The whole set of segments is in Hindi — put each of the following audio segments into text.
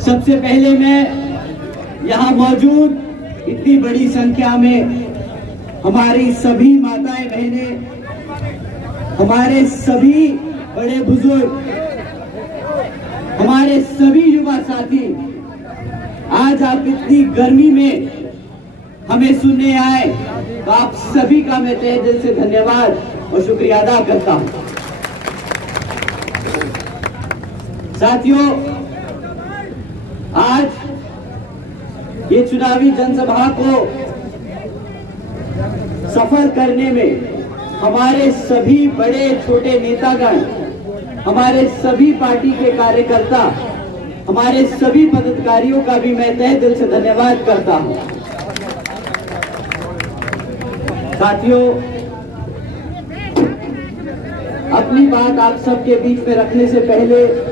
सबसे पहले मैं यहाँ मौजूद इतनी बड़ी संख्या में हमारी सभी माताएं बहनें, हमारे सभी बड़े बुजुर्ग, हमारे सभी युवा साथी आज आप इतनी गर्मी में हमें सुनने आए, तो आप सभी का मैं तहे दिल से धन्यवाद और शुक्रिया अदा करता हूं। साथियों, आज ये चुनावी जनसभा को सफल करने में हमारे सभी बड़े छोटे नेतागण, हमारे सभी पार्टी के कार्यकर्ता, हमारे सभी पदाधिकारियों का भी मैं तहे दिल से धन्यवाद करता हूं। साथियों, अपनी बात आप सबके बीच में रखने से पहले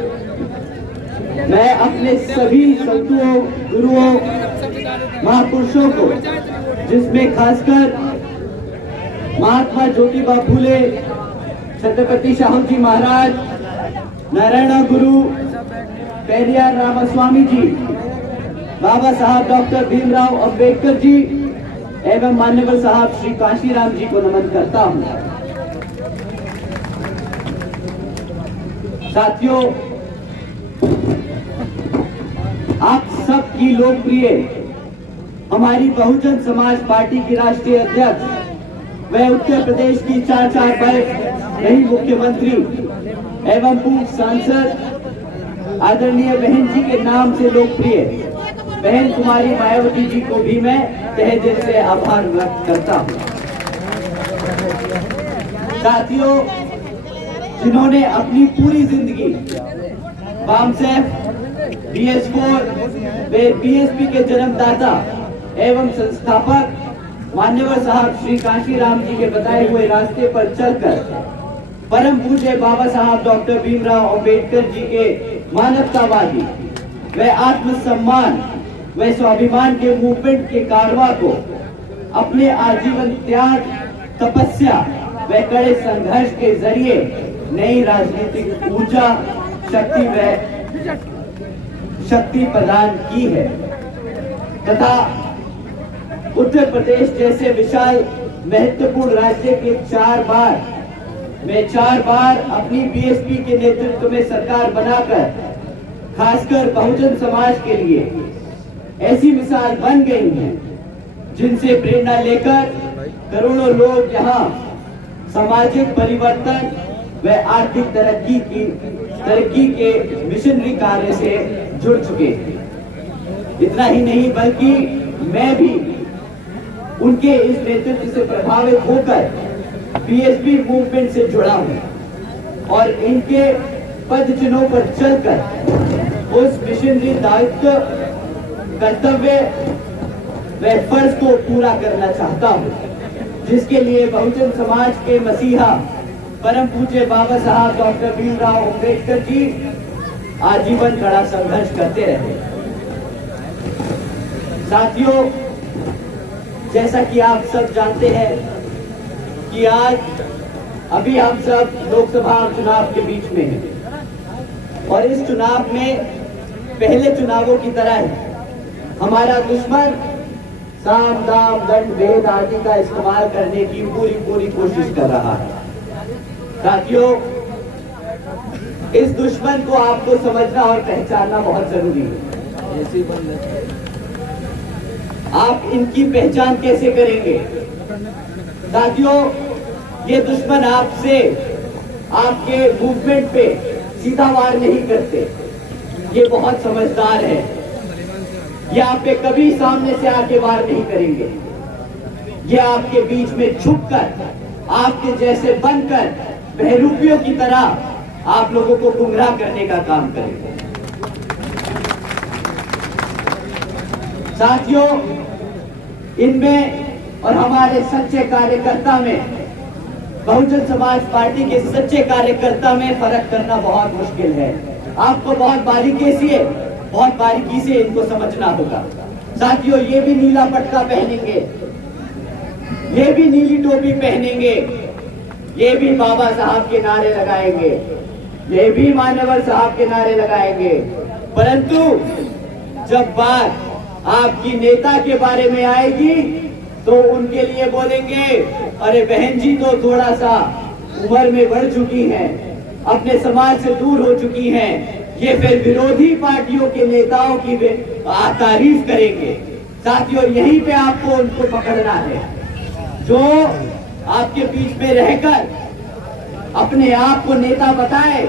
मैं अपने सभी संतों, गुरुओं, महापुरुषों को, जिसमें खासकर महात्मा ज्योतिबा फूले, छत्रपति शाहू जी महाराज, नारायण गुरु, पेरियार रामास्वामी जी, बाबा साहब डॉक्टर भीमराव अंबेडकर जी एवं मान्यवर साहब श्री काशीराम जी को नमन करता हूं। साथियों, आप सबकी लोकप्रिय हमारी बहुजन समाज पार्टी की राष्ट्रीय अध्यक्ष व उत्तर प्रदेश की 4 बार रही मुख्यमंत्री एवं पूर्व सांसद आदरणीय बहन जी के नाम से लोकप्रिय बहन कुमारी मायावती जी को भी मैं तहे दिल से आभार व्यक्त करता हूं। साथियों, जिन्होंने अपनी पूरी जिंदगी बामसेफ, BS4 व BSP के जन्मदाता एवं संस्थापक मान्यवर साहब श्री काशीराम जी के बताए हुए रास्ते पर चलकर परम पूज्य बाबा साहब डॉक्टर भीमराव अंबेडकर जी के मानवतावादी व आत्मसम्मान व स्वाभिमान के मूवमेंट के कारवा को अपने आजीवन त्याग, तपस्या व कड़े संघर्ष के जरिए नई राजनीतिक ऊर्जा, शक्ति प्रदान की है तथा उत्तर प्रदेश जैसे विशाल महत्वपूर्ण राज्य के 4 बार अपनी BSP के नेतृत्व में सरकार बनाकर खासकर बहुजन समाज के लिए ऐसी मिसाल बन गई है, जिनसे प्रेरणा लेकर करोड़ों लोग यहाँ सामाजिक परिवर्तन व आर्थिक तरक्की के मिशनरी कार्य से जुड़ चुके हैं। इतना ही नहीं बल्कि मैं भी उनके इस नेतृत्व से प्रभावित होकर BSP मूवमेंट से जुड़ा हूं और इनके पद चिन्हों पर चलकर उस मिशनरी दायित्व, कर्तव्य व फर्ज को पूरा करना चाहता हूं, जिसके लिए बहुजन समाज के मसीहा परम पूज्य बाबा साहब डॉक्टर भीमराव अंबेडकर जी आजीवन कड़ा संघर्ष करते रहे। साथियों, जैसा कि आप सब जानते हैं कि आज अभी हम सब लोकसभा चुनाव के बीच में हैं और इस चुनाव में पहले चुनावों की तरह हमारा दुश्मन साम, दाम, दंड, भेद आदि का इस्तेमाल करने की पूरी कोशिश कर रहा है। साथियों, इस दुश्मन को आपको समझना और पहचानना बहुत जरूरी है। आप इनकी पहचान कैसे करेंगे? साथियों, ये दुश्मन आपसे, आपके मूवमेंट पे सीधा वार नहीं करते। ये बहुत समझदार है। ये आप पे कभी सामने से आके वार नहीं करेंगे। ये आपके बीच में छुपकर, आपके जैसे बनकर बहरूपियों की तरह आप लोगों को गुमराह करने का काम करेंगे। साथियों, इनमें और हमारे सच्चे कार्यकर्ता में, बहुजन समाज पार्टी के सच्चे कार्यकर्ता में फर्क करना बहुत मुश्किल है। आपको बहुत बारीकी से इनको समझना होगा। साथियों, ये भी नीला पटका पहनेंगे, ये भी नीली टोपी पहनेंगे, ये भी बाबा साहब के नारे लगाएंगे, ये भी मान्यवर साहब के नारे लगाएंगे। परंतु जब बात आपकी नेता के बारे में आएगी तो उनके लिए बोलेंगे, अरे बहन जी तो थोड़ा सा उम्र में बढ़ चुकी हैं, अपने समाज से दूर हो चुकी हैं। ये फिर विरोधी पार्टियों के नेताओं की तारीफ करेंगे। साथियों, यहीं पे आपको उनको पकड़ना है जो आपके बीच में रहकर अपने आप को नेता बताए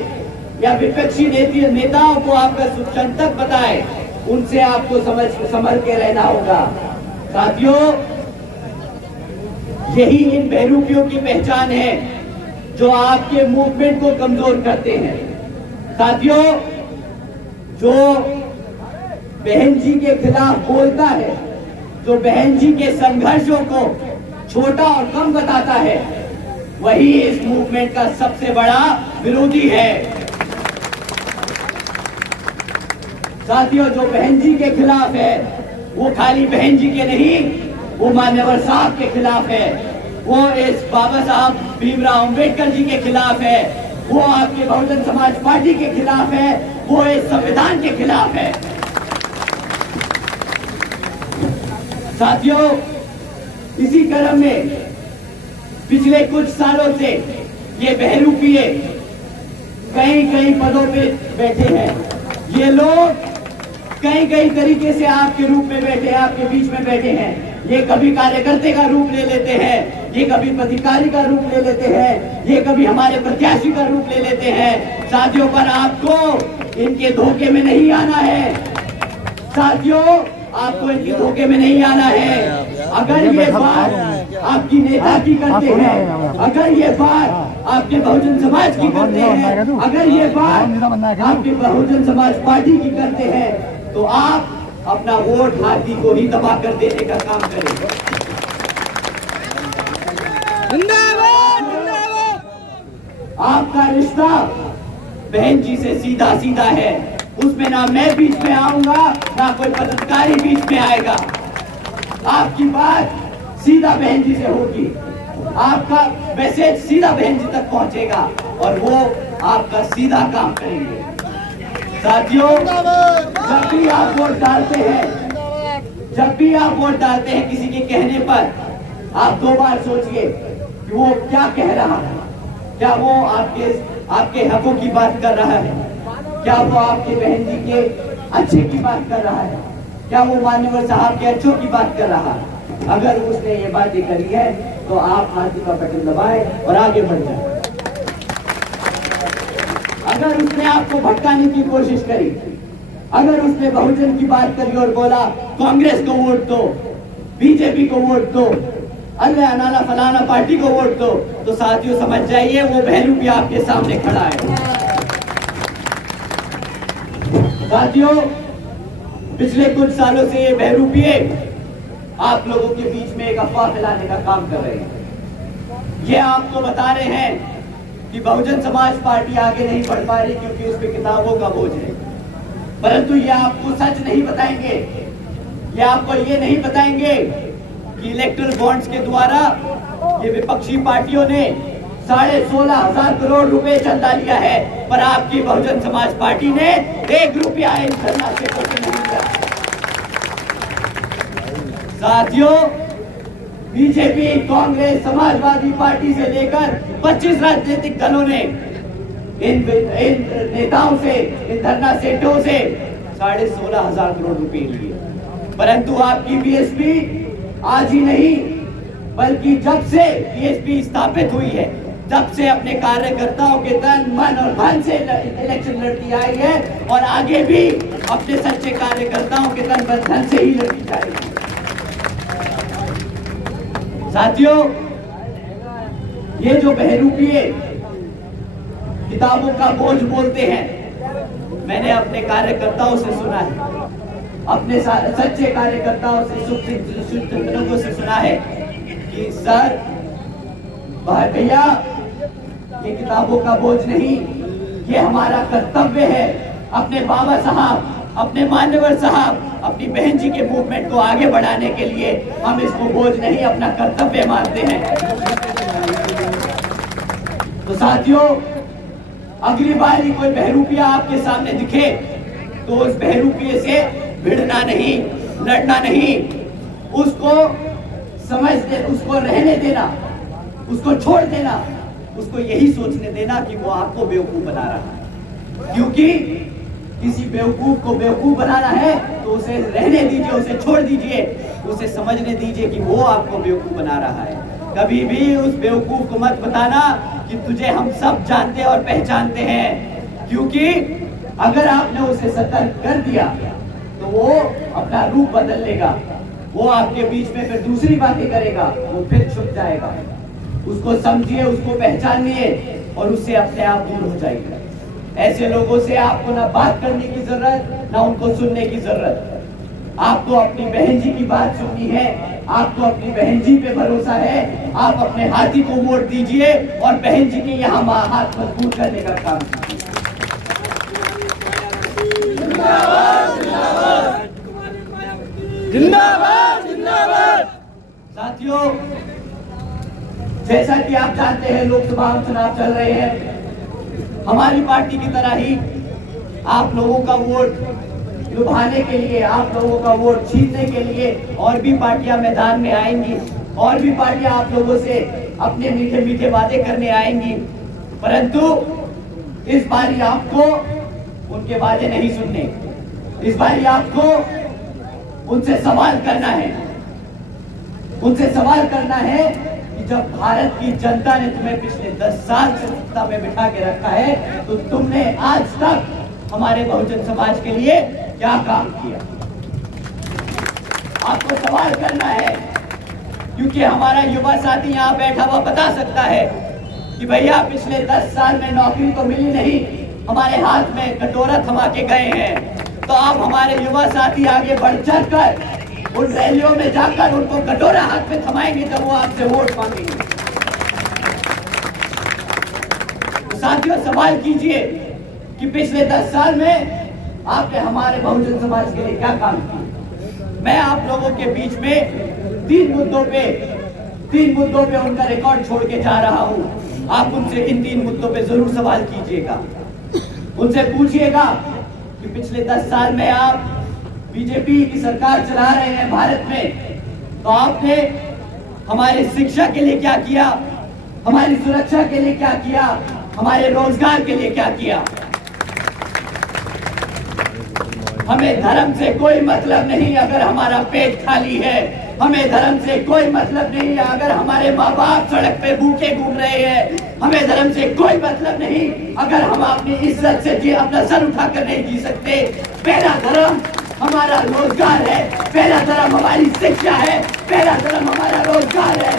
या विपक्षी नेताओं को आपका शुभचिंतक बताए, उनसे आपको संभल के रहना होगा। साथियों, यही इन बहरूपियों की पहचान है जो आपके मूवमेंट को कमजोर करते हैं। साथियों, जो बहन जी के खिलाफ बोलता है, जो बहन जी के संघर्षों को छोटा और कम बताता है, वही इस मूवमेंट का सबसे बड़ा विरोधी है। साथियों, जो बहन जी के खिलाफ है वो खाली बहन जी के नहीं, वो मान्यवर साहब के खिलाफ है, वो इस बाबा साहब भीमराव अंबेडकर जी के खिलाफ है, वो आपके बहुजन समाज पार्टी के खिलाफ है, वो इस संविधान के खिलाफ है। साथियों, इसी क्रम में पिछले कुछ सालों से ये बहरूपिये कई पदों पे बैठे हैं। ये लोग कई तरीके से आपके रूप में बैठे, आपके बीच में बैठे हैं। ये कभी कार्यकर्ता का रूप ले लेते हैं, ये कभी पदाधिकारी का रूप ले लेते हैं, ये कभी हमारे प्रत्याशी का रूप ले लेते हैं। साथियों, पर आपको इनके धोखे में नहीं आना है। साथियों, आपको इनके धोखे में नहीं आना है। अगर ये बात आपकी नेता की करते हैं, अगर ये बात आपके बहुजन समाज की करते हैं, अगर ये बात आपके बहुजन समाज पार्टी की करते हैं, तो आप अपना वोट हाथी को ही दबा कर देने का काम करें। आपका रिश्ता बहन जी से सीधा सीधा है, उसमें ना मैं बीच में आऊंगा, ना कोई पदाधिकारी बीच में आएगा। आपकी बात सीधा बहन जी से होगी, आपका मैसेज सीधा बहन जी तक पहुंचेगा और वो आपका सीधा काम करेंगे। साथियों, जब भी आप वोट डालते हैं किसी के कहने पर, आप 2 बार सोचिए कि वो क्या कह रहा है। क्या वो आपके हकों की बात कर रहा है? क्या वो आपके बहन जी के अच्छे की बात कर रहा है? क्या वो मान्यवर साहब के अच्छों की बात कर रहा है? अगर उसने ये बातें करी है तो आप हाथी का बटन दबाएं और आगे बढ़ जाएं। अगर उसने आपको भटकाने की कोशिश करी, अगर उसने बहुजन की बात करी और बोला कांग्रेस को वोट दो, बीजेपी को वोट दो, अरे अनाला फलाना पार्टी को वोट दो, तो साथियों समझ जाइए वो बहरूपी आपके सामने खड़ा है। साथियों, पिछले कुछ सालों से ये बहरूपिये आप लोगों के बीच में एक अफवाह फैलाने का काम कर रहे हैं। ये आपको बता रहे हैं कि बहुजन समाज पार्टी आगे नहीं बढ़ पा रही क्योंकि उस पर किताबों का बोझ है। परंतु ये आपको सच नहीं बताएंगे, ये आपको ये नहीं बताएंगे कि इलेक्टोरल बॉन्ड्स के द्वारा ये विपक्षी पार्टियों ने 16,500 करोड़ रुपए चंदा लिया है, पर आपकी बहुजन समाज पार्टी ने 1 रुपया इन धरना से नहीं लिया। साथियों, बीजेपी, कांग्रेस, समाजवादी पार्टी से लेकर 25 राजनीतिक दलों ने इन नेताओं से, इन धरना सेठों से 16,500 करोड़ रुपए लिए। परंतु आपकी बीएसपी आज ही नहीं बल्कि जब से बीएसपी स्थापित हुई है, तब से अपने कार्यकर्ताओं के तन, मन और धन से इलेक्शन लड़ती आई है और आगे भी अपने सच्चे कार्यकर्ताओं के तन, मन, धन से ही लड़ती जाएगी। साथियों, ये जो बहरूपिये किताबों का बोझ बोलते हैं, मैंने अपने कार्यकर्ताओं से सुना है, अपने सच्चे कार्यकर्ताओं से, शुभचिंतकों से सुना है कि सर भैया, ये किताबों का बोझ नहीं, ये हमारा कर्तव्य है। अपने बाबा साहब, अपने मान्यवर साहब, अपनी बहन जी के मूवमेंट को आगे बढ़ाने के लिए हम इसको बोझ नहीं, अपना कर्तव्य मानते हैं। तो साथियों, अगली बार ही कोई बहरूपिया आपके सामने दिखे तो उस बहरूपिये से भिड़ना नहीं, लड़ना नहीं, उसको उसको रहने देना, उसको छोड़ देना, उसको यही सोचने देना कि वो आपको बेवकूफ बना रहा है। क्योंकि किसी बेवकूफ को बेवकूफ बनाना है तो उसे रहने दीजिए, उसे छोड़ दीजिए, उसे समझने दीजिए कि वो आपको बेवकूफ बना रहा है। कभी भी उस बेवकूफ को मत बताना कि तुझे हम सब जानते और पहचानते हैं, क्योंकि अगर आपने उसे सतर्क कर दिया तो वो अपना रूप बदल लेगा, वो आपके बीच में फिर दूसरी बातें करेगा, वो फिर छुप जाएगा। उसको समझिए, उसको पहचानिए और उससे अपने आप दूर हो जाइए। ऐसे लोगों से आपको ना बात करने की जरूरत, ना उनको सुनने की जरूरत। आपको अपनी बहन जी की बात सुननी है, आपको अपनी बहन जी पे भरोसा है। आप अपने हाथी को वोट दीजिए और बहन जी के यहाँ हाथ मजबूत करने का काम कीजिए। जिंदाबाद जिंदाबाद। साथियों, जैसा कि आप जानते हैं लोकसभा चुनाव चल रहे हैं, हमारी पार्टी की तरह ही आप लोगों का वोट लुभाने के लिए, आप लोगों का वोट छीनने के लिए और भी पार्टियां मैदान में आएंगी, और भी पार्टियां आप लोगों से अपने मीठे मीठे वादे करने आएंगी। परंतु इस बार आपको उनके वादे नहीं सुनने, इस बार आपको उनसे सवाल करना है, उनसे सवाल करना है कि जब भारत की जनता ने तुम्हें पिछले 10 साल से सत्ता में बिठा के रखा है तो तुमने आज तक हमारे बहुजन समाज के लिए क्या काम किया। आपको सवाल करना है, क्योंकि हमारा युवा साथी यहाँ बैठा हुआ बता सकता है कि भैया पिछले 10 साल में नौकरी तो मिली नहीं, हमारे हाथ में कटोरा थमा के गए हैं। तो आप हमारे युवा साथी आगे बढ़ चढ़कर उन रैलियों में जाकर उनको कटोरा हाथ में थमाएंगे जब वो आपसे वोट मांगेंगे। तो साथियों, सवाल कीजिए कि पिछले 10 साल में आपने हमारे बहुजन समाज के लिए क्या काम किया। मैं आप लोगों के बीच में तीन मुद्दों पे उनका रिकॉर्ड छोड़ के जा रहा हूं। आप उनसे इन 3 मुद्दों पे जरूर सवाल कीजिएगा, उनसे पूछिएगा कि पिछले 10 साल में आप बीजेपी की सरकार चला रहे हैं भारत में, तो आपने हमारी शिक्षा के लिए क्या किया, हमारी सुरक्षा के लिए क्या किया, हमारे रोजगार के लिए क्या किया। हमें धर्म से कोई मतलब नहीं अगर हमारा पेट खाली है, हमें धर्म से कोई मतलब नहीं है अगर हमारे माँ बाप सड़क पे भूखे घूम रहे हैं, हमें धर्म से कोई मतलब नहीं अगर हम अपनी इज्जत से जी अपना सर उठाकर नहीं जी सकते। पहला धर्म हमारा रोजगार है, पहला धर्म हमारी शिक्षा है, पहला धर्म हमारा रोजगार है।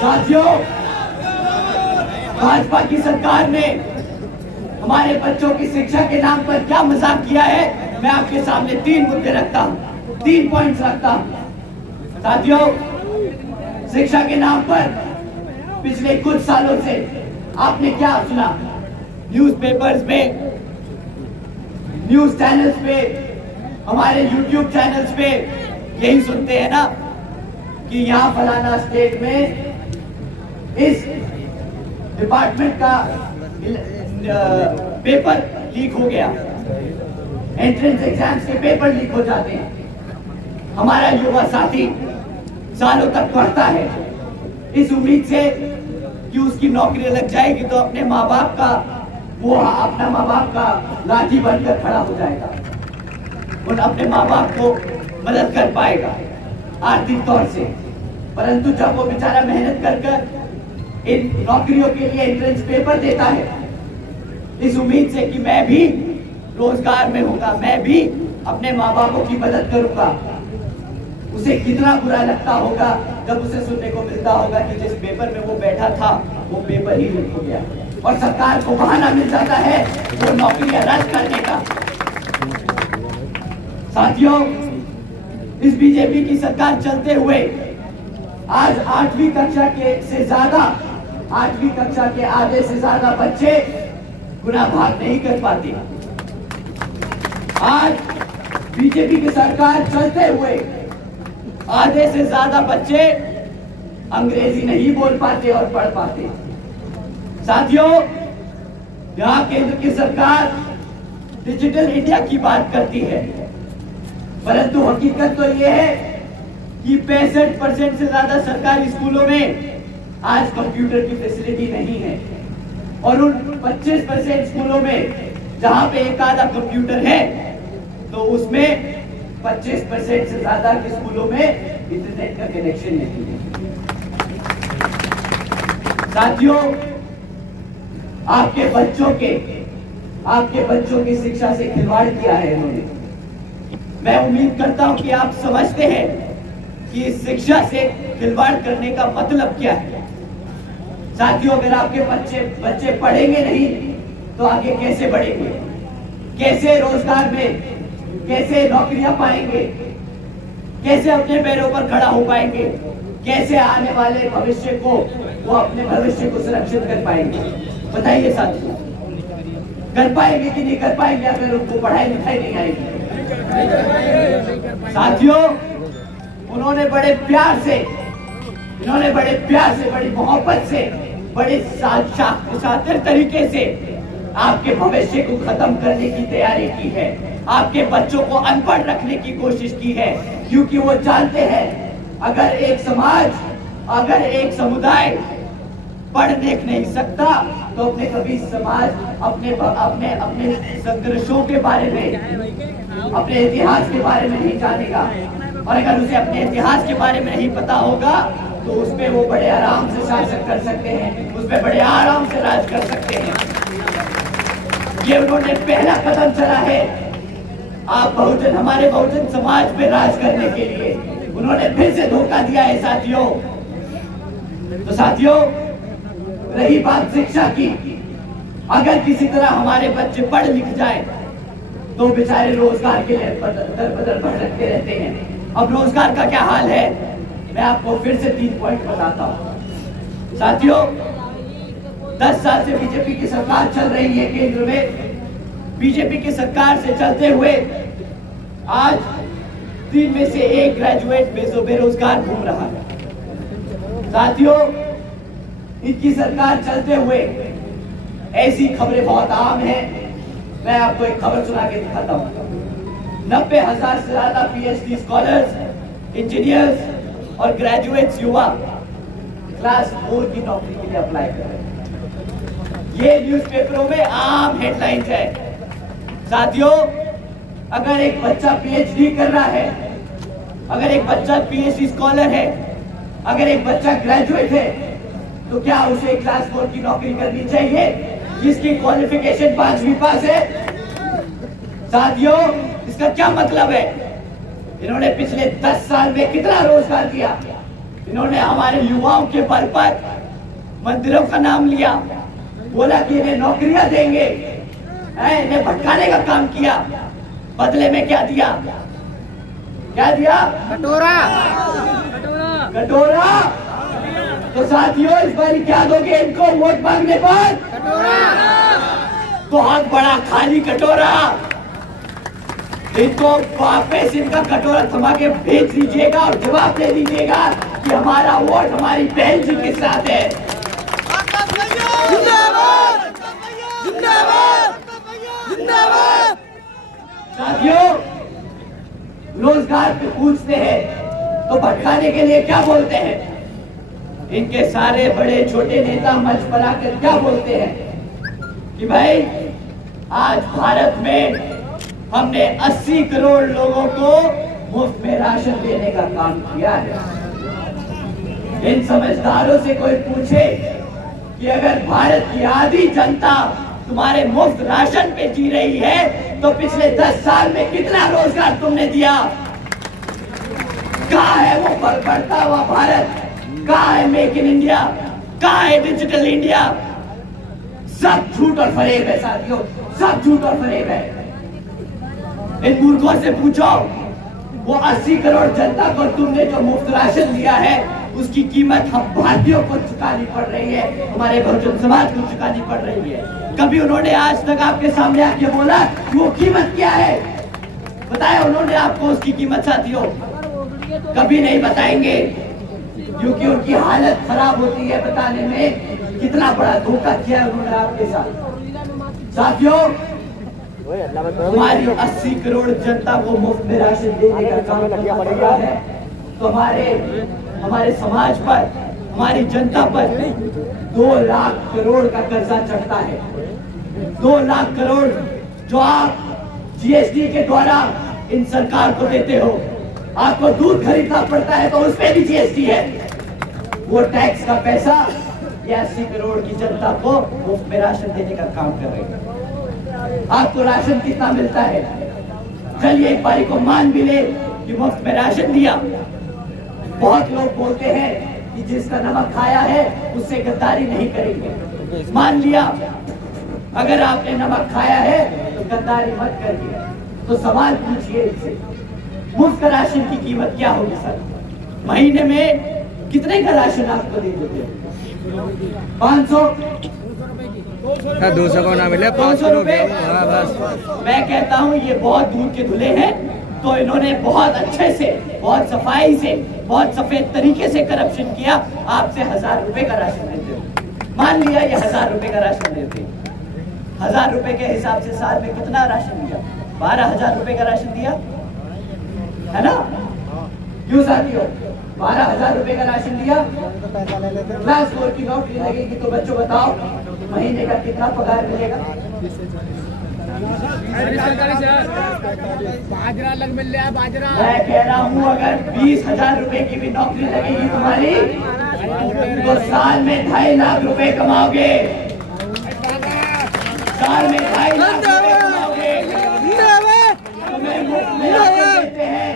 साथियों, भाजपा की सरकार ने हमारे बच्चों की शिक्षा के नाम पर क्या मजाक किया है, मैं आपके सामने 3 मुद्दे रखता हूं, 3 पॉइंट्स रखता हूं। साथियों, शिक्षा के नाम पर पिछले कुछ सालों से आपने क्या सुना, न्यूज़पेपर्स में, न्यूज चैनल्स पे, हमारे यूट्यूब चैनल्स पे यही सुनते हैं ना कि यहाँ फलाना स्टेट में इस डिपार्टमेंट का पेपर लीक हो गया, एंट्रेंस एग्जाम्स के पेपर लीक हो जाते हैं। हमारा युवा साथी सालों तक पढ़ता है इस उम्मीद से कि उसकी नौकरी लग जाएगी तो अपने माँ बाप का, वो अपना माँ बाप का लाठी बनकर खड़ा हो जाएगा, उन अपने माँ बाप को मदद कर पाएगा आर्थिक तौर से। परंतु जब वो बेचारा मेहनत कर इन नौकरियों के लिए एंट्रेंस पेपर देता है इस उम्मीद से कि मैं भी रोजगार में होगा, मैं भी अपने माँ बापों की मदद करूंगा, उसे कितना बुरा लगता होगा जब उसे सुनने को मिलता होगा कि जिस पेपर में वो बैठा था वो पेपर ही लीक हो गया और सरकार को बहाना मिल जाता है वो नौकरियां रद्द करने का। साथियों, इस बीजेपी की सरकार चलते हुए आज 8वीं कक्षा के आधे से ज्यादा बच्चे गुना भाग नहीं कर पाते। आज बीजेपी की सरकार चलते हुए आधे से ज्यादा बच्चे अंग्रेजी नहीं बोल पाते और पढ़ पाते। साथियों, यहाँ केंद्र की सरकार डिजिटल इंडिया की बात करती है, परंतु हकीकत तो यह है कि 65% से ज्यादा सरकारी स्कूलों में आज कंप्यूटर की फैसिलिटी नहीं है, और उन 25% स्कूलों में जहां पे एक आधा कंप्यूटर है तो उसमें 25% से ज्यादा के स्कूलों में इंटरनेट का कनेक्शन नहीं है। साथियों, आपके बच्चों की शिक्षा से खिलवाड़ किया है इन्होंने। मैं उम्मीद करता हूं कि आप समझते हैं कि इस शिक्षा से खिलवाड़ करने का मतलब क्या है। साथियों, अगर आपके बच्चे पढ़ेंगे नहीं तो आगे कैसे बढ़ेंगे, कैसे रोजगार में, कैसे नौकरियां पाएंगे, कैसे अपने पैरों पर खड़ा हो पाएंगे, कैसे आने वाले भविष्य को वो अपने भविष्य को सुरक्षित कर पाएंगे? बताइए साथियों, कर पाएंगे कि नहीं कर पाएंगे अगर उनको पढ़ाई लिखाई नहीं आएगी? साथियों, उन्होंने बड़े प्यार से, बड़ी मोहब्बत से, बड़े शातिर तरीके से आपके भविष्य को खत्म करने की तैयारी की है। आपके बच्चों को अनपढ़ रखने की कोशिश की है, क्योंकि वो जानते हैं अगर एक समाज, अगर एक समुदाय पढ़ लिख नहीं सकता तो अपने कभी समाज अपने संघर्षों के बारे में, अपने इतिहास के बारे में नहीं जानेगा। और अगर उसे अपने इतिहास के बारे में नहीं पता होगा तो उसपे वो बड़े आराम से शासन कर सकते हैं, उसपे बड़े आराम से राज कर सकते हैं। ये उन्होंने पहला कदम चला है हमारे बहुजन समाज पे राज करने के लिए। उन्होंने फिर से धोखा दिया है साथियों। तो साथियों, रही बात शिक्षा की, अगर किसी तरह हमारे बच्चे पढ़ लिख जाए तो बेचारे रोजगार के लिए दर भटकते रहते हैं। अब रोजगार का क्या हाल है, मैं आपको फिर से 3 पॉइंट बताता हूं। साथियों, 10 साल से बीजेपी की सरकार चल रही है केंद्र में। बीजेपी की सरकार से चलते हुए आज 3 में से 1 ग्रेजुएट बेरोजगार घूम रहा है। साथियों, इनकी सरकार चलते हुए ऐसी खबरें बहुत आम हैं। मैं आपको एक खबर सुना के दिखाता हूं। 90,000 से ज्यादा PhD स्कॉलर्स, इंजीनियर्स और ग्रेजुएट्स युवा क्लास 4 की नौकरी के लिए अप्लाई कर रहे हैं। ये न्यूज़पेपरों में आम हेडलाइंस है। साथियों, अगर एक बच्चा PhD कर रहा है, अगर एक बच्चा PhD स्कॉलर है, अगर एक बच्चा ग्रेजुएट है, तो क्या उसे क्लास 4 की नौकरी करनी चाहिए जिसकी क्वालिफिकेशन 5वीं पास है? साथियों, इसका क्या मतलब है? इन्होंने पिछले 10 साल में कितना रोजगार दिया? इन्होंने हमारे युवाओं के बल पर मंदिरों का नाम लिया, बोला कि इन्हें नौकरियां देंगे, इन्हें भटकाने का काम किया। बदले में क्या दिया? क्या दिया? कटोरा। तो साथियों, इस बार क्या दोगे इनको वोट मांगने पर? बहुत बड़ा खाली कटोरा। इनको वापस इनका कटोरा थमा के भेज दीजिएगा और जवाब दे दीजिएगा कि हमारा वोट हमारी बहन जी के साथ है। जिंदाबाद, जिंदाबाद, जिंदाबाद। साथियों, रोजगार पे पूछते हैं तो भटकाने के लिए क्या बोलते हैं? इनके सारे बड़े छोटे नेता मंच पर आकर क्या बोलते हैं कि भाई आज भारत में हमने 80 करोड़ लोगों को मुफ्त में राशन देने का काम किया है। इन समझदारों से कोई पूछे कि अगर भारत की आधी जनता तुम्हारे मुफ्त राशन पे जी रही है तो पिछले 10 साल में कितना रोजगार तुमने दिया? कहाँ है वो बढ़ता हुआ भारत? कहाँ है मेक इन इंडिया? कहाँ है डिजिटल इंडिया? सब झूठ और फरेब है साथियों, सब झूठ और फरेब है। इन मूर्खों से पूछो, वो 80 करोड़ जनता को तुमने जो मुफ्त राशन दिया है उसकी कीमत हम भारतीयों को चुकानी पड़ रही है, हमारे बहुजन समाज को चुकानी पड़ रही है। कभी उन्होंने आज तक आपके सामने आके बोला कि वो कीमत क्या है? बताया उन्होंने आपको उसकी कीमत? साथियों, कभी नहीं बताएंगे, क्योंकि उनकी हालत खराब होती है बताने में कितना बड़ा धोखा किया उन्होंने आपके साथ। साथियों, हमारी 80 करोड़ जनता को मुफ्त में राशन देने का काम कर रहा है, तो हमारे समाज पर, हमारी जनता पर 2 लाख करोड़ का कर्जा चढ़ता है। 2 लाख करोड़ जो आप जीएसटी के द्वारा इन सरकार को देते हो। आपको दूध खरीदना पड़ता है तो उस पे भी जीएसटी है। वो टैक्स का पैसा ये 80 करोड़ की जनता को मुफ्त में राशन देने का काम कर रहे हैं। आपको राशन कितना मिलता है? चलिए एक बारी को मान भी ले कि मुफ्त में राशन दिया। बहुत लोग बोलते हैं कि जिसका नमक खाया है उससे गद्दारी नहीं करेंगे। मान लिया, अगर आपने नमक खाया है तो गद्दारी मत करिए। तो सवाल पूछिए इससे, मुफ्त राशन की कीमत क्या होगी सर? महीने में कितने का राशन आपको दे देते हैं? 500? 200 को ना मिले 500 रुपए। बस मैं कहता हूँ ये बहुत दूर के धुले हैं, तो इन्होंने बहुत अच्छे से, बहुत सफाई से, बहुत सफेद तरीके से करप्शन किया। आपसे 1000 रुपए का राशन देते। मान लिया ये 1000 रुपए का राशन देते, 1000 रुपए के हिसाब से साल में कितना राशन दिया? 12,000 रुपए का राशन दिया है ना? क्यों साथियों? 12,000 रुपए का राशन दिया। क्लास 4 की नौकरी लगेगी तो बच्चों बताओ महीने का कितना पगार मिलेगा? बाजरा लग मिल रहा है, बाजरा। मैं कह रहा हूँ अगर 20,000 रुपए की भी नौकरी लगेगी तुम्हारी तो साल में 2.5 लाख रुपए कमाओगे। साल में 2.5 लाख रुपए कमाओगे। तुम्हें मुफ्त में राशन देते हैं,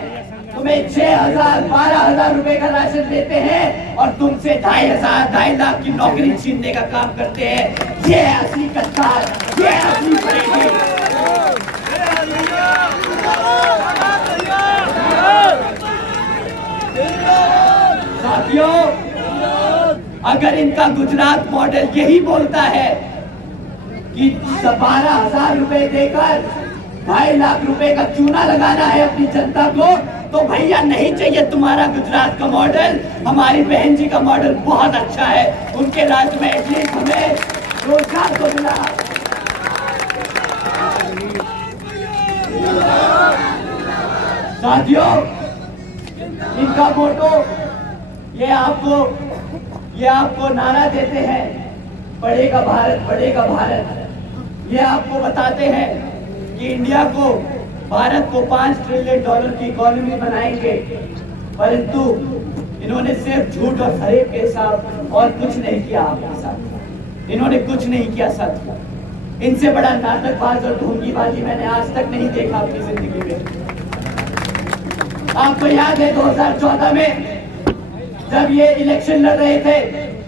तुम्हें 6,000 12,000 रुपए का राशन देते हैं और तुमसे 2.5 लाख की नौकरी छीनने का काम करते हैं। ये असली गद्दार, ये असली फरेबी। साथियों, अगर इनका गुजरात मॉडल यही बोलता है कि 12,000 रुपए देकर 2.5 लाख रुपए का चूना लगाना है अपनी जनता को, तो भैया नहीं चाहिए तुम्हारा गुजरात का मॉडल। हमारी बहन जी का मॉडल बहुत अच्छा है, उनके राज्य में एटलीस्ट हमें रोजगार तो मिला। साथियों, इनका मोटो ये आपको नारा देते हैं, बढ़ेगा भारत, बढ़ेगा भारत। ये आपको बताते हैं कि इंडिया को, भारत को $5 ट्रिलियन की इकोनॉमी बनाएंगे, परंतु इन्होंने सिर्फ झूठ और फरेब के साथ और कुछ नहीं किया। आपके साथ इन्होंने कुछ नहीं किया। साथ इनसे बड़ा नाटकबाज और ढोंगीबाजी मैंने आज तक नहीं देखा अपनी जिंदगी में। आपको याद है 2014 में जब ये इलेक्शन लड़ रहे थे,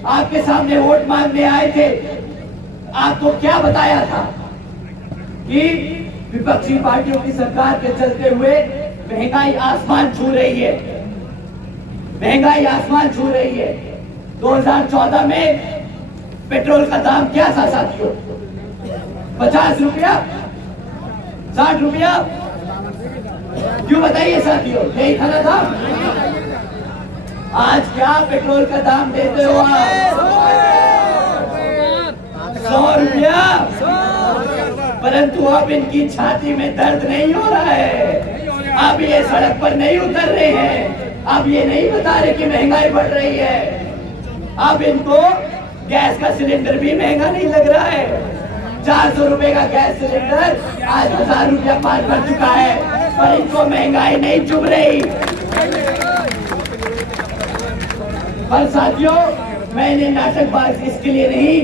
आपके सामने वोट मांगने आए थे, आपको क्या बताया था कि विपक्षी पार्टियों की सरकार के चलते हुए महंगाई आसमान छू रही है, महंगाई आसमान छू रही है। 2014 में पेट्रोल का दाम क्या था साथियों? 50 रुपया, 60 रुपया। क्यों बताइए साथियों, यही था ना दाम? आज क्या पेट्रोल का दाम देते हो आप? 100 रुपया। परंतु अब इनकी छाती में दर्द नहीं हो रहा है, अब ये सड़क पर नहीं उतर रहे हैं, अब ये नहीं बता रहे कि महंगाई बढ़ रही है। अब इनको गैस का सिलेंडर भी महंगा नहीं लग रहा है। 400 रुपए का गैस सिलेंडर आज 1000 रुपया पार कर चुका है, पर इनको महंगाई नहीं चुभ रही। पर साथियों, मैंने नाटकबाज इसके लिए नहीं,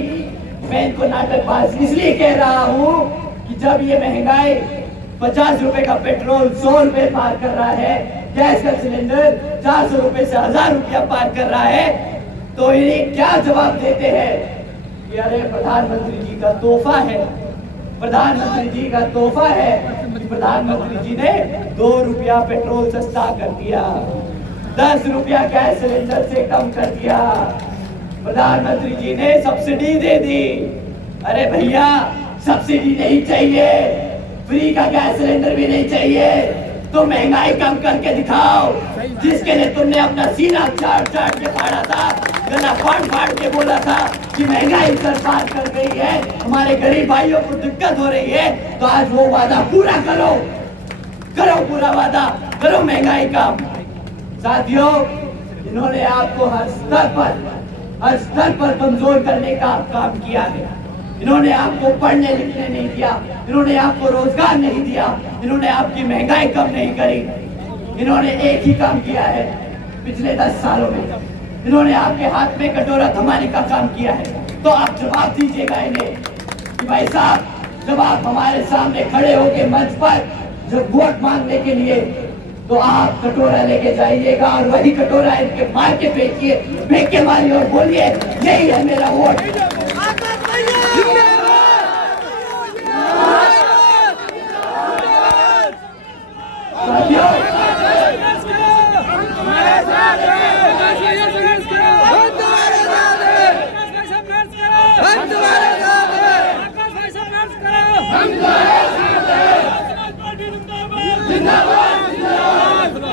मैं इनको नाटकबाज इसलिए कह रहा हूँ कि जब ये महंगाई 50 रुपए का पेट्रोल 100 रुपए पार कर रहा है, गैस का सिलेंडर 400 रुपए से 1000 रुपया पार कर रहा है, तो इन्हें क्या जवाब देते हैं कि अरे प्रधानमंत्री जी का तोहफा है, प्रधानमंत्री जी का तोहफा है कि प्रधानमंत्री जी ने 2 रुपया पेट्रोल सस्ता कर दिया, 10 रुपया गैस सिलेंडर से कम कर दिया, प्रधानमंत्री जी ने सब्सिडी दे दी। अरे भैया, सब्सिडी नहीं चाहिए, फ्री का गैस सिलेंडर भी नहीं चाहिए, तो महंगाई कम करके दिखाओ। जिसके लिए तुमने अपना सीना चाट चाट के फाड़ा था, गला फाड़ फाड़ के बोला था कि महंगाई सर पार कर गई है, हमारे गरीब भाइयों को दिक्कत हो रही है, तो आज वो वादा पूरा करो, करो पूरा वादा, करो महंगाई का। साथियों, इन्होंने आपको हर स्तर पर कमजोर करने का काम किया है। इन्होंने आपको पढ़ने लिखने नहीं दिया, इन्होंने आपको रोजगार नहीं दिया, इन्होंने आपकी महंगाई कम नहीं करी। इन्होंने एक ही काम किया है पिछले 10 सालों में, इन्होंने आपके हाथ में कटोरा थमाने का काम किया है। तो आप जवाब दीजिएगा इन्हें कि भाई साहब, जब आप हमारे सामने खड़े होके मंच पर जब वोट मांगने के लिए, तो आप कटोरा लेके जाइएगा और वही कटोरा इनके मार के फेंकिए, फेंक के मारिए और बोलिए यही है मेरा वोट। साथियों,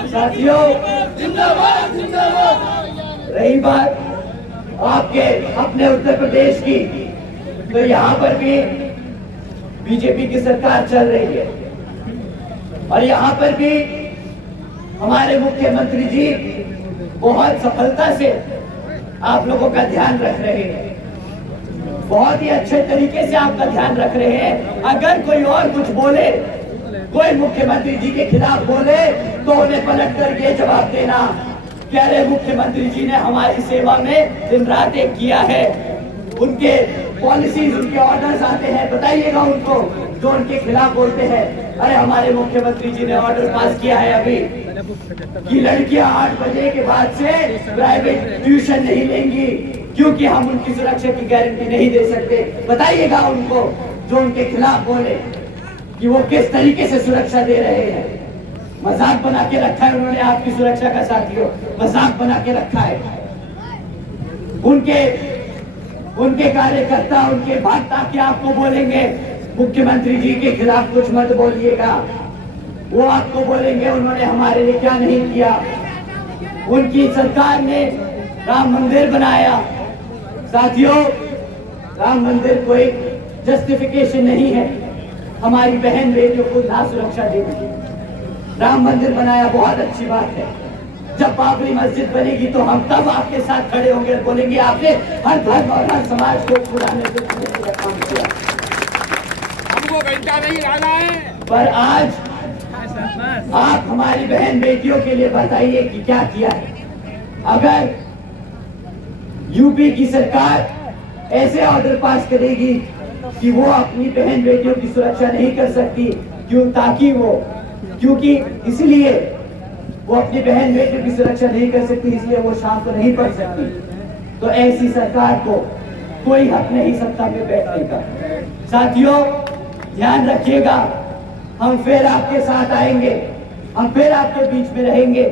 साथियों, रही बात आपके अपने उत्तर प्रदेश की, तो यहाँ पर भी बीजेपी की सरकार चल रही है और यहाँ पर भी हमारे मुख्यमंत्री जी बहुत सफलता से आप लोगों का ध्यान रख रहे हैं, बहुत ही अच्छे तरीके से आपका ध्यान रख रहे हैं। अगर कोई और कुछ बोले, कोई मुख्यमंत्री जी के खिलाफ बोले, तो उन्हें पलट कर ये जवाब देना कि अरे मुख्यमंत्री जी ने हमारी सेवा में दिन रात एक किया है, उनके पॉलिसीज, उनके ऑर्डर्स आते हैं, बताइएगा उनको जो उनके खिलाफ बोलते हैं। अरे हमारे मुख्यमंत्री जी ने ऑर्डर पास किया है अभी कि लड़कियां 8 बजे के बाद से प्राइवेट ट्यूशन नहीं लेंगी, क्योंकि हम उनकी सुरक्षा की गारंटी नहीं दे सकते। बताइएगा उनको जो उनके खिलाफ बोले कि वो किस तरीके से सुरक्षा दे रहे हैं। मजाक बना के रखा है उन्होंने आपकी सुरक्षा का, साथियों, मजाक बना के रखा है। उनके कार्यकर्ता, उनके भागता के आपको बोलेंगे मुख्यमंत्री जी के खिलाफ कुछ मत बोलिएगा, वो आपको बोलेंगे उन्होंने हमारे लिए क्या नहीं किया। उनकी सरकार ने राम मंदिर बनाया। साथियों, राम मंदिर कोई जस्टिफिकेशन नहीं है हमारी बहन बेटियों को ना सुरक्षा देने की। राम मंदिर बनाया, बहुत अच्छी बात है। जब बाबरी मस्जिद बनेगी तो हम तब आपके साथ खड़े होंगे, बोलेंगे आपने हर धर्म और हर समाज को छुड़ाने के लिए काम किया, हमको घंटा नहीं लाना है। पर आज आप हमारी बहन बेटियों के लिए बताइए कि क्या किया है। अगर यूपी की सरकार ऐसे ऑर्डर पास करेगी कि वो अपनी बहन बेटियों की सुरक्षा नहीं कर सकती, क्योंकि इसलिए वो अपनी बहन बेटियों की सुरक्षा नहीं कर सकती, इसलिए वो शाम को नहीं पढ़ सकती, तो ऐसी सरकार को कोई हक नहीं सत्ता में बैठने का। साथियों, ध्यान रखिएगा, हम फिर आपके साथ आएंगे, हम फिर आपके बीच में रहेंगे,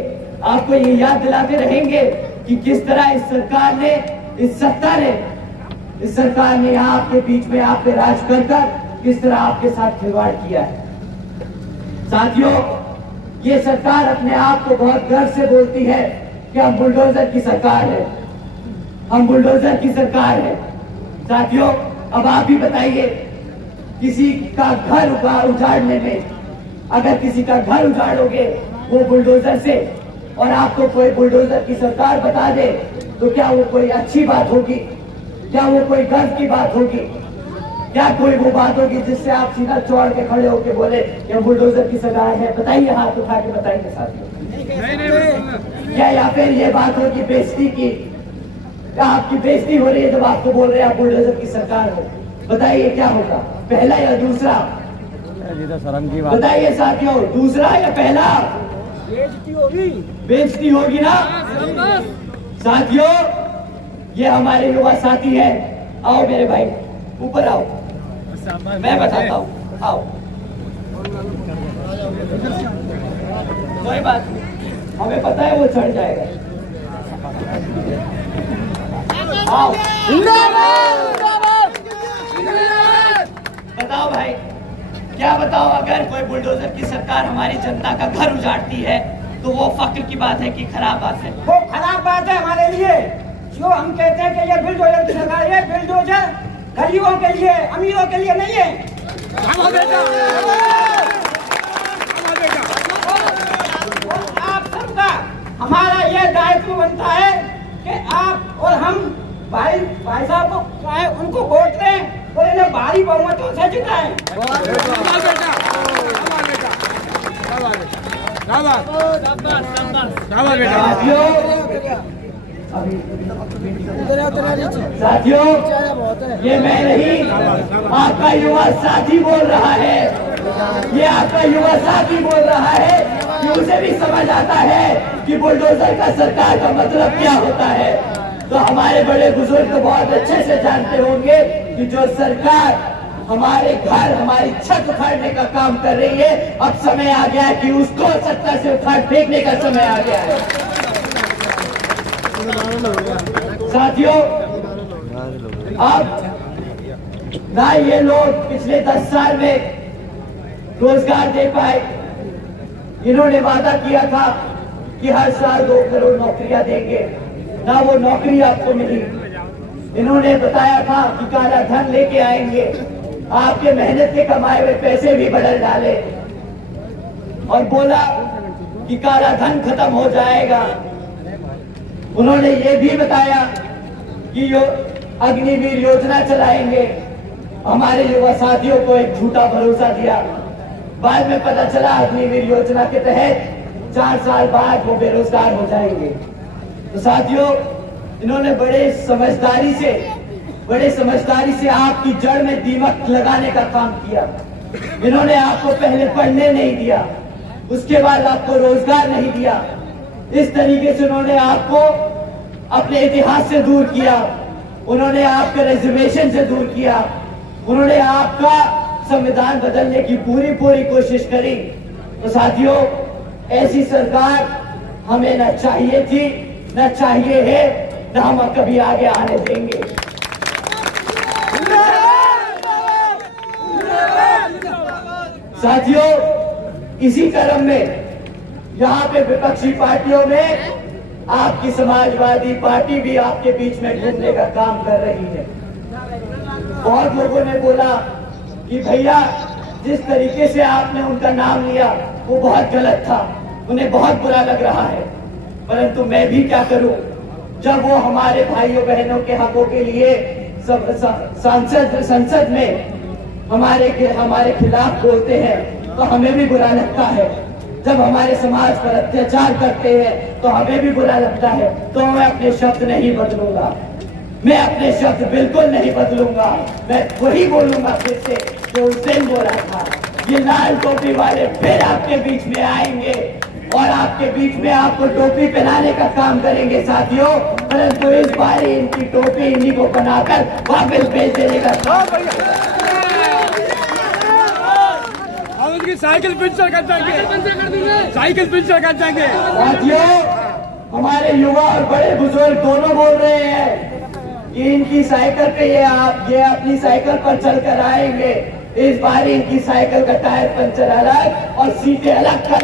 आपको ये याद दिलाते रहेंगे कि किस तरह इस सरकार ने, इस सरकार ने यहाँ आपके बीच में आप पे राज कर किस तरह आपके साथ खिलवाड़ किया है। साथियों, ये सरकार अपने आप को बहुत गर्व से बोलती है कि हम बुलडोजर की सरकार है, हम बुलडोजर की सरकार है। साथियों, अब आप भी बताइए, किसी का घर उजाड़ने में, अगर किसी का घर उजाड़ोगे वो बुलडोजर से, और आपको कोई बुलडोजर की सरकार बता दे, तो क्या वो कोई अच्छी बात होगी? क्या वो कोई गर्व की बात होगी? क्या कोई वो बात होगी जिससे आप सीधा चौड़ के खड़े होके बोले ये बुलडोजर की सरकार है? बताइए, हाथ उठा के बताइए साथियों। क्या या फिर ये बात होगी बेइज्जती की? क्या आपकी बेइज्जती हो रही है जब आपको बोल रहे हैं आप बुलडोजर की सरकार हो? बताइए क्या होगा, पहला या दूसरा? बताइए साथियों, दूसरा या पहला? बेइज्जती होगी ना। साथियों, ये हमारे युवा साथी हैं। आओ मेरे भाई, ऊपर आओ, मैं बताता हूँ, आओ। कोई बात नहीं, हमें पता है वो चढ़ जाएगा। आओ, बताओ भाई, क्या बताओ, अगर कोई बुलडोजर की सरकार हमारी जनता का घर उजाड़ती है तो वो फक्र की बात है कि खराब बात है? वो खराब बात है हमारे लिए। जो हम कहते हैं कि ये बुलडोजर की सरकार है, बुलडोजर गरीबों के लिए, अमीरों के लिए नहीं है। आप सबका हमारा ये दायित्व बनता है कि आप और हम भाई साहब को उनको वोट दें और इन्हें भारी बहुमतों से जिताएं। साथियों, ये मैं नहीं, आपका युवा साथी बोल रहा है। ये आपका युवा साथी बोल रहा है कि उसे भी समझ आता है कि बुलडोजर का सरकार का मतलब क्या होता है। तो हमारे बड़े बुजुर्ग तो बहुत अच्छे से जानते होंगे कि जो सरकार हमारे घर, हमारी छत उखाड़ने का काम कर रही है, अब समय आ गया है कि उसको सत्ता से उखाड़ फेंकने का समय आ गया है। साथियों, अब ना ये लोग पिछले 10 साल में रोजगार दे पाए। इन्होंने वादा किया था कि हर साल 2 करोड़ नौकरियां देंगे, ना वो नौकरी आपको मिली। इन्होंने बताया था कि काला धन लेके आएंगे, आपके मेहनत के कमाए हुए पैसे भी बदल डाले और बोला कि काला धन खत्म हो जाएगा। उन्होंने ये भी बताया कि यो अग्निवीर योजना चलाएंगे। हमारे युवा साथियों को एक झूठा भरोसा दिया। बाद में पता चला अग्निवीर योजना के तहत 4 साल बाद वो बेरोजगार हो जाएंगे। तो साथियों, इन्होंने बड़े समझदारी से आपकी जड़ में दीमक लगाने का काम किया। इन्होंने आपको पहले पढ़ने नहीं दिया, उसके बाद आपको रोजगार नहीं दिया। इस तरीके से उन्होंने आपको अपने इतिहास से दूर किया, उन्होंने आपके रिजर्वेशन से दूर किया, उन्होंने आपका संविधान बदलने की पूरी कोशिश करी। तो साथियों, ऐसी सरकार हमें न चाहिए थी, न चाहिए है, न हम कभी आगे आने देंगे। साथियों, इसी क्रम में यहाँ पे विपक्षी पार्टियों में आपकी समाजवादी पार्टी भी आपके बीच में घूमने का काम कर रही है। बहुत लोगों ने बोला कि भैया, जिस तरीके से आपने उनका नाम लिया वो बहुत गलत था, उन्हें बहुत बुरा लग रहा है। परंतु मैं भी क्या करूं, जब वो हमारे भाइयों बहनों के हकों के लिए संसद में हमारे खिलाफ बोलते हैं तो हमें भी बुरा लगता है। जब हमारे समाज पर अत्याचार करते हैं तो हमें भी बुरा लगता है। तो मैं अपने शब्द नहीं बदलूंगा, मैं अपने शब्द बिल्कुल नहीं बदलूंगा। मैं वही बोलूंगा फिर से जो उस दिन बोला था। ये लाल टोपी वाले फिर आपके बीच में आएंगे और आपके बीच में आपको टोपी पहनाने का काम करेंगे साथियों। परंतु इस बार इनकी टोपी इन्हीं को बनाकर वापस भेज देने का काम। उनकी साइकिल पंचर कर देंगे, साइकिल पंचर कर देंगे। साथियों, हमारे युवा और बड़े बुजुर्ग दोनों बोल रहे हैं कि इनकी साइकिल पे ये अपनी साइकिल पर चलकर आएंगे। इस बार इनकी साइकिल का टायर पंचर अलग और सीटें अलग कर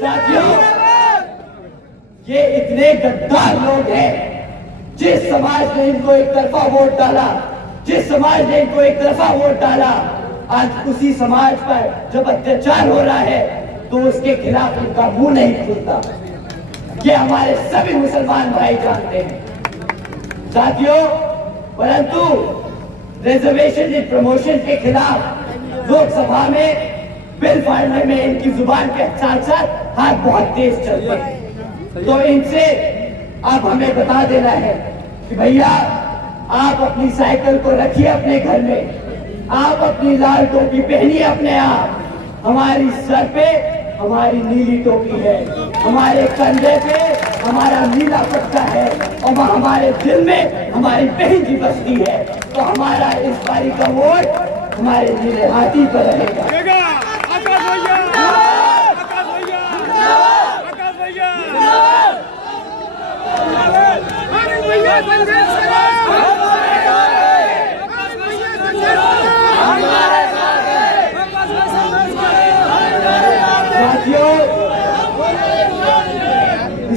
साथियों, ये इतने गद्दार लोग हैं। जिस समाज ने इनको एक तरफा वोट डाला, जिस समाज ने इनको एक तरफा वोट डाला, आज उसी समाज पर जब अत्याचार हो रहा है तो उसके खिलाफ इनका मुंह नहीं खुलता। ये हमारे सभी मुसलमान भाई जानते हैं साथियों। परंतु रिजर्वेशन इन प्रमोशन के खिलाफ लोकसभा में बिल फाड़ने में इनकी जुबान के साथ साथ हाथ बहुत तेज चलते हैं। तो इनसे अब हमें बता देना है कि भैया, आप अपनी साइकिल को रखिए अपने घर में, आप अपनी लाल टोपी पहनिए अपने आप। हमारी सर पे हमारी नीली टोपी है, हमारे कंधे पे हमारा नीला पट्टा है और हमारे दिल में हमारी बहन की बस्ती है। तो हमारा इस बारी का वोट हमारे नीले हाथी पर रहेगा।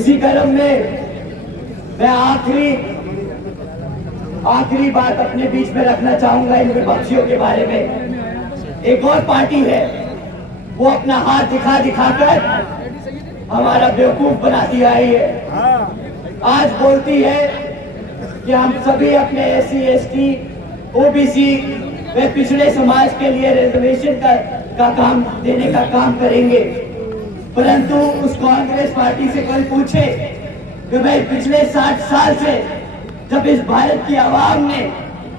इसी क्रम में मैं आखिरी बात अपने बीच में रखना चाहूंगा इन विपक्षियों के बारे में। एक और पार्टी है, वो अपना हाथ दिखाकर हमारा बेवकूफ बनाती आई है। आज बोलती है कि हम सभी अपने SC ST OBC व पिछड़े समाज के लिए रिजर्वेशन का काम देने का काम करेंगे। परंतु उस कांग्रेस पार्टी से कोई पूछे कि भाई पिछले 60 साल से जब इस भारत की आवाम ने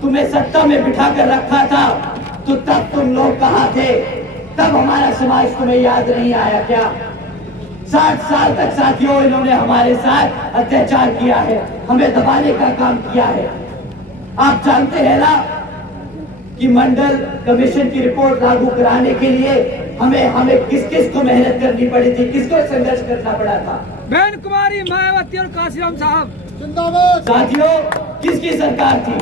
तुम्हें सत्ता में बिठा कर रखा था तो तब तुम लोग कहाँ थे? तब हमारा समाज तुम्हें याद नहीं आया क्या? 60 साल तक साथियों इन्होंने हमारे साथ अत्याचार किया है, हमें दबाने का काम किया है। आप जानते हैं ना कि मंडल कमीशन की रिपोर्ट लागू कराने के लिए हमें किस को मेहनत करनी पड़ी थी, किसको संघर्ष करना पड़ा था? बहन कुमारी, मायावती और काशीराम साहब जिंदाबाद। साथियों, किसकी सरकार थी?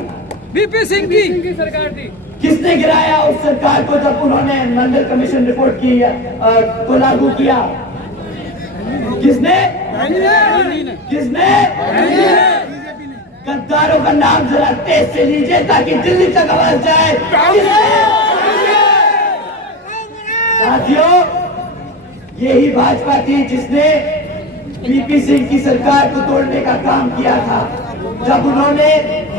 VP सिंह की सरकार थी। किसने गिराया उस सरकार को जब उन्होंने मंडल कमीशन रिपोर्ट की को लागू किया? किसने? गद्दारों का नाम जरा तेज से लीजिए ताकि दिल्ली तक आवाज जाए। साथियों, यही भाजपा थी जिसने VP सिंह की सरकार को तोड़ने का काम किया था। जब उन्होंने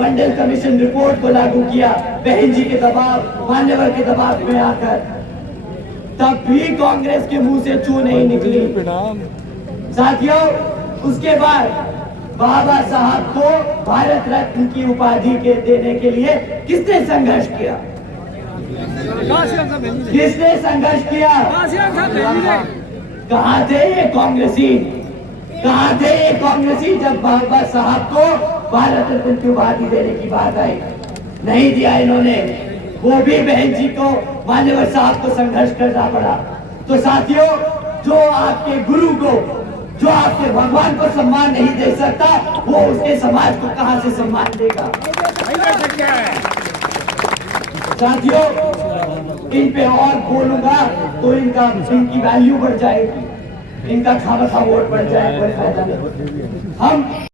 मंडल कमीशन रिपोर्ट को लागू किया बहन जी के दबाव, मान्यवर के दबाव में आकर, तब भी कांग्रेस के मुंह से चू नहीं निकली। साथियों, उसके बाद बाबा साहब को भारत रत्न की उपाधि के देने के लिए किसने संघर्ष किया? किसने संघर्ष किया? कहाँ थे ये कांग्रेसी? कहाँ थे ये कांग्रेसी जब बाबा साहब को भारत रत्न की उपाधि देने की बात आई? नहीं दिया इन्होंने। वो भी बहन जी को, मान्यवर साहब को संघर्ष करना पड़ा। तो साथियों, जो आपके गुरु को, जो आपके भगवान को सम्मान नहीं दे सकता, वो उसके समाज को कहां से सम्मान देगा? साथियों, इन पे और बोलूंगा तो इनकी वैल्यू बढ़ जाएगी, इनका खामखा वोट बढ़ जाएगा, कोई फायदा नहीं। हम